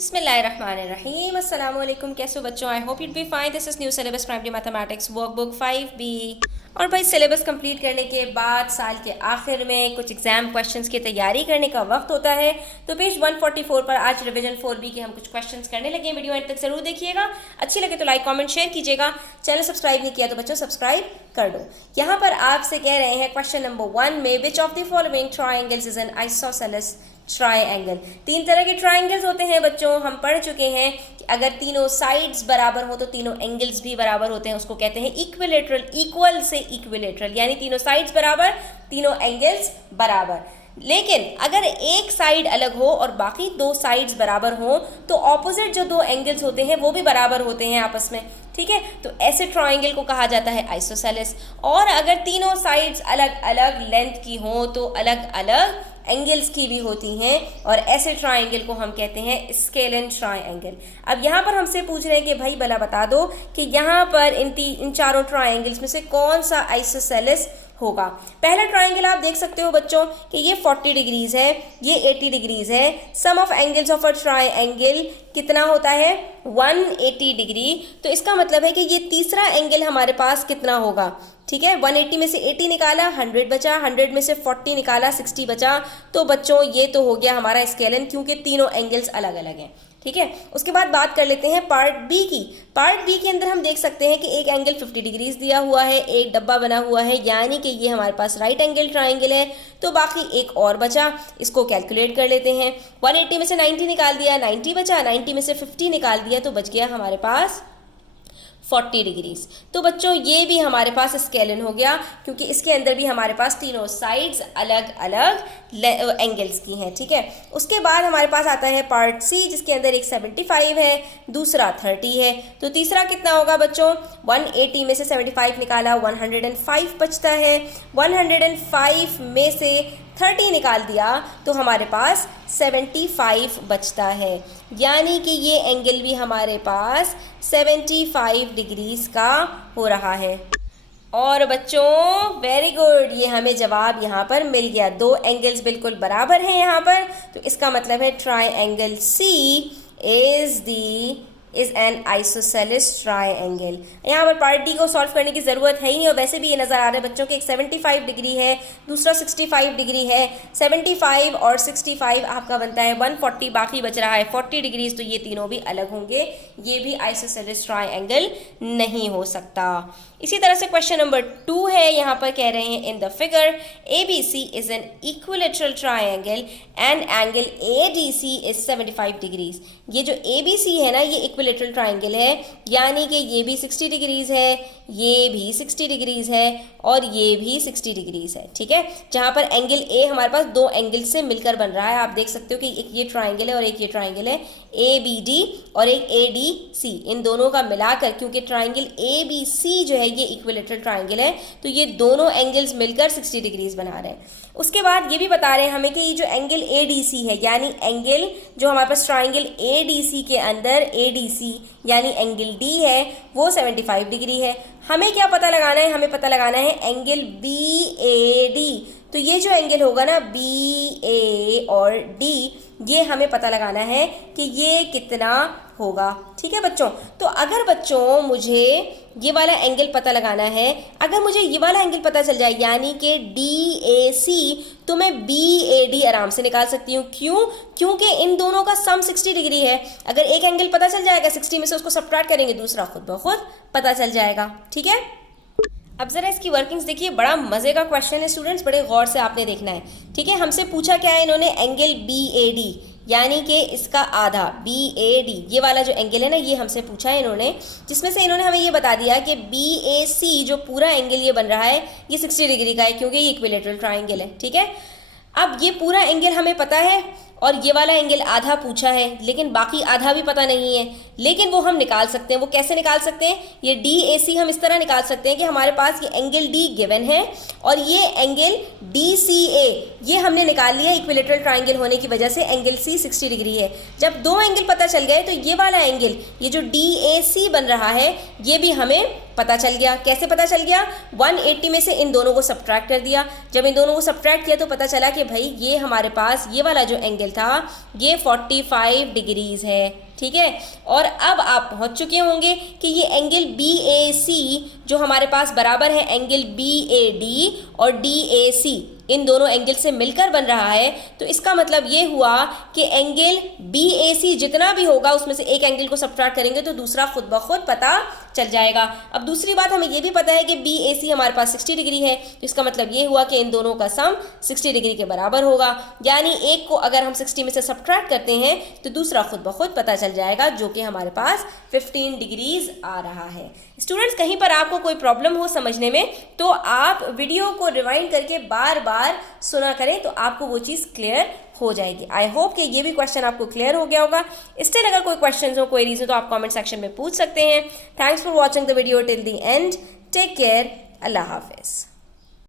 बिस्मिल्लाहिर्रहमानिर्रहीम अस्सलाम वालेकुम। कैसे हो बच्चों? I hope you'd be fine. This is new syllabus primary mathematics workbook 5B। और भाई सिलेबस कंप्लीट करने के बाद साल के आखिर में कुछ एग्जाम क्वेश्चंस की तैयारी करने का वक्त होता है, तो पेज 144 पर आज रिवीजन 4B के हम कुछ क्वेश्चंस करने लगे हैं। वीडियो एंड तक जरूर देखिएगा, अच्छी लगे तो लाइक कमेंट शेयर कीजिएगा। चैनल सब्सक्राइब नहीं किया तो बच्चों सब्सक्राइब कर दो। यहाँ पर आपसे कह रहे हैं क्वेश्चन नंबर 1 में which of the following triangles is an isosceles triangle. तीन तरह के ट्राइंगल्स होते हैं बच्चों, हम पढ़ चुके हैं कि अगर तीनों साइड्स बराबर हो तो तीनों एंगल्स भी बराबर होते हैं, उसको कहते हैं इक्विलेटरल। इक्वल से इक्विलेटरल यानी तीनों साइड्स बराबर, तीनों एंगल्स बराबर। लेकिन अगर एक साइड अलग हो और बाकी दो साइड्स बराबर हो तो ऑपोजिट जो दो एंगल्स होते हैं वो भी बराबर होते हैं आपस में, ठीक है। तो ऐसे ट्राइंगल को कहा जाता है आइसोसेलेस। और अगर तीनों साइड्स अलग अलग लेंथ की हो तो अलग अलग एंगल्स की भी होती हैं, और ऐसे ट्राइंगल को हम कहते हैं स्केलन ट्राइंगल। अब यहाँ पर हमसे पूछ रहे हैं कि भाई भला बता दो कि यहाँ पर इन चारों ट्राइंगल्स में से कौन सा आइसोसेलेस होगा। पहला ट्राइंगल आप देख सकते हो बच्चों कि ये 40 डिग्रीज है, ये 80 डिग्रीज है। Sum of angles of a triangle कितना होता है? 180 डिग्री। तो इसका मतलब है कि ये तीसरा एंगल हमारे पास कितना होगा, ठीक है। 180 में से 80 निकाला 100 बचा, 100 में से 40 निकाला 60 बचा। तो बच्चों ये तो हो गया हमारा स्केलन, क्योंकि तीनों एंगल्स अलग अलग हैं, ठीक है। उसके बाद बात कर लेते हैं पार्ट बी की। पार्ट बी के अंदर हम देख सकते हैं कि एक एंगल 50 डिग्रीज दिया हुआ है, एक डब्बा बना हुआ है, यानी कि ये हमारे पास राइट एंगल ट्राइंगल है। तो बाकी एक और बचा, इसको कैलकुलेट कर लेते हैं। 180 में से 90 निकाल दिया, 90 बचा, 90 में से 50 निकाल दिया, तो बच गया हमारे पास 40 डिग्रीज। तो बच्चों ये भी हमारे पास स्केलन हो गया, क्योंकि इसके अंदर भी हमारे पास तीनों साइड्स अलग अलग एंगल्स की हैं, ठीक है। उसके बाद हमारे पास आता है पार्ट सी, जिसके अंदर एक 75 है, दूसरा 30 है। तो तीसरा कितना होगा बच्चों? 180 में से 75 निकाला, 105 बचता है। 105 में से 30 निकाल दिया तो हमारे पास 75 बचता है, यानी कि ये एंगल भी हमारे पास 75 डिग्रीज का हो रहा है। और बच्चों वेरी गुड, ये हमें जवाब यहाँ पर मिल गया। दो एंगल्स बिल्कुल बराबर हैं यहाँ पर, तो इसका मतलब है triangle C is an isosceles triangle. यहाँ पर पार्ट डी को सॉल्व करने की ज़रूरत है ही नहीं, और वैसे भी ये नज़र आ रहा है बच्चों के एक 75 डिग्री है, दूसरा 65 डिग्री है। 75 और 65 आपका बनता है 140, बाकी बच रहा है 40 डिग्रीज। तो ये तीनों भी अलग होंगे, ये भी आइसोसेलेस ट्राइंगल नहीं हो सकता। इसी तरह से क्वेश्चन नंबर 2 है, यहाँ पर कह रहे हैं in the figure ABC is an equilateral triangle and angle ADC is 75 degrees. ये जो ABC है ना, ये इक्विलेटरल ट्राइंगल है, यानी कि ये भी 60 डिग्रीज है, ये भी 60 डिग्रीज है, और ये भी 60 डिग्रीज है, ठीक है। जहाँ पर एंगल A हमारे पास दो एंगल से मिलकर बन रहा है। आप देख सकते हो कि एक ये ट्राइंगल है और एक ये ट्राइंगल है, ABD और एक ADC, इन दोनों का मिलाकर, क्योंकि ट्राइंगल ABC जो है ये इक्विलेटरल ट्राइंगल है, तो ये दोनों एंगल्स मिलकर 60 डिग्रीज बना रहे हैं। उसके बाद ये भी बता रहे हैं हमें कि ये जो एंगल ADC है, यानी एंगल जो हमारे पास ट्राइंगल ADC के अंदर ADC यानी एंगल D है, वो 75 डिग्री है। हमें क्या पता लगाना है? हमें पता लगाना है एंगल BAD। तो ये जो एंगल होगा ना BA और D, ये हमें पता लगाना है कि ये कितना होगा, ठीक है बच्चों। तो अगर बच्चों मुझे ये वाला एंगल पता लगाना है, अगर मुझे ये वाला एंगल पता चल जाए यानी कि DAC, तो मैं BAD आराम से निकाल सकती हूँ। क्यों? क्योंकि इन दोनों का सम 60 डिग्री है। अगर एक एंगल पता चल जाएगा 60 में से, उसको सबट्रैक्ट करेंगे, दूसरा खुद ब खुद पता चल जाएगा, ठीक है। अब जरा इसकी वर्किंग्स देखिए, बड़ा मजे का क्वेश्चन है स्टूडेंट्स, बड़े गौर से आपने देखना है, ठीक है। हमसे पूछा क्या है इन्होंने? एंगल BAD यानी कि इसका आधा BAD, ये वाला जो एंगल है ना, ये हमसे पूछा है इन्होंने, जिसमें से इन्होंने हमें ये बता दिया कि BAC जो पूरा एंगल ये बन रहा है, ये 60 डिग्री का है, क्योंकि ये इक्विलेटरल ट्राइंगल है, ठीक है। अब ये पूरा एंगल हमें पता है, और ये वाला एंगल आधा पूछा है, लेकिन बाकी आधा भी पता नहीं है, लेकिन वो हम निकाल सकते हैं। वो कैसे निकाल सकते हैं? ये DAC हम इस तरह निकाल सकते हैं कि हमारे पास ये एंगल D गिवन है, और ये एंगल DCA ये हमने निकाल लिया इक्विलेटरल ट्राइंगल होने की वजह से। एंगल C 60 डिग्री है। जब दो एंगल पता चल गए तो ये वाला एंगल, ये जो DAC बन रहा है, ये भी हमें पता चल गया। कैसे पता चल गया? 180 में से इन दोनों को सब्ट्रैक्ट कर दिया। जब इन दोनों को सब्ट्रैक्ट किया तो पता चला कि भाई ये हमारे पास ये वाला जो एंगल था ये 45 डिग्रीज है, ठीक है। और अब आप पहुंच चुके होंगे कि ये एंगल BAC जो हमारे पास बराबर है एंगल BAD और DAC, इन दोनों एंगल से मिलकर बन रहा है। तो इसका मतलब ये हुआ कि एंगल BAC जितना भी होगा उसमें से एक एंगल को सब्ट्रैक्ट करेंगे तो दूसरा खुद ब खुद पता चल जाएगा। अब दूसरी बात हमें ये भी पता है कि BAC हमारे पास 60 डिग्री है, तो इसका मतलब ये हुआ कि इन दोनों का सम 60 डिग्री के बराबर होगा। यानी एक को अगर हम 60 में से सब्ट्रैक्ट करते हैं तो दूसरा खुद ब खुद पता चल जाएगा, जो कि हमारे पास 15 डिग्रीज आ रहा है। स्टूडेंट्स, कहीं पर आपको कोई प्रॉब्लम हो समझने में तो आप वीडियो को रिवाइंड करके बार बार सुना करें, तो आपको वो चीज़ क्लियर हो जाएगी। आई होप कि ये भी क्वेश्चन आपको क्लियर हो गया होगा। स्टिल अगर कोई क्वेश्चन हो, क्वेरीज हो, तो आप कमेंट सेक्शन में पूछ सकते हैं। Thanks for watching the video till the end. Take care. अल्लाह हाफिज़।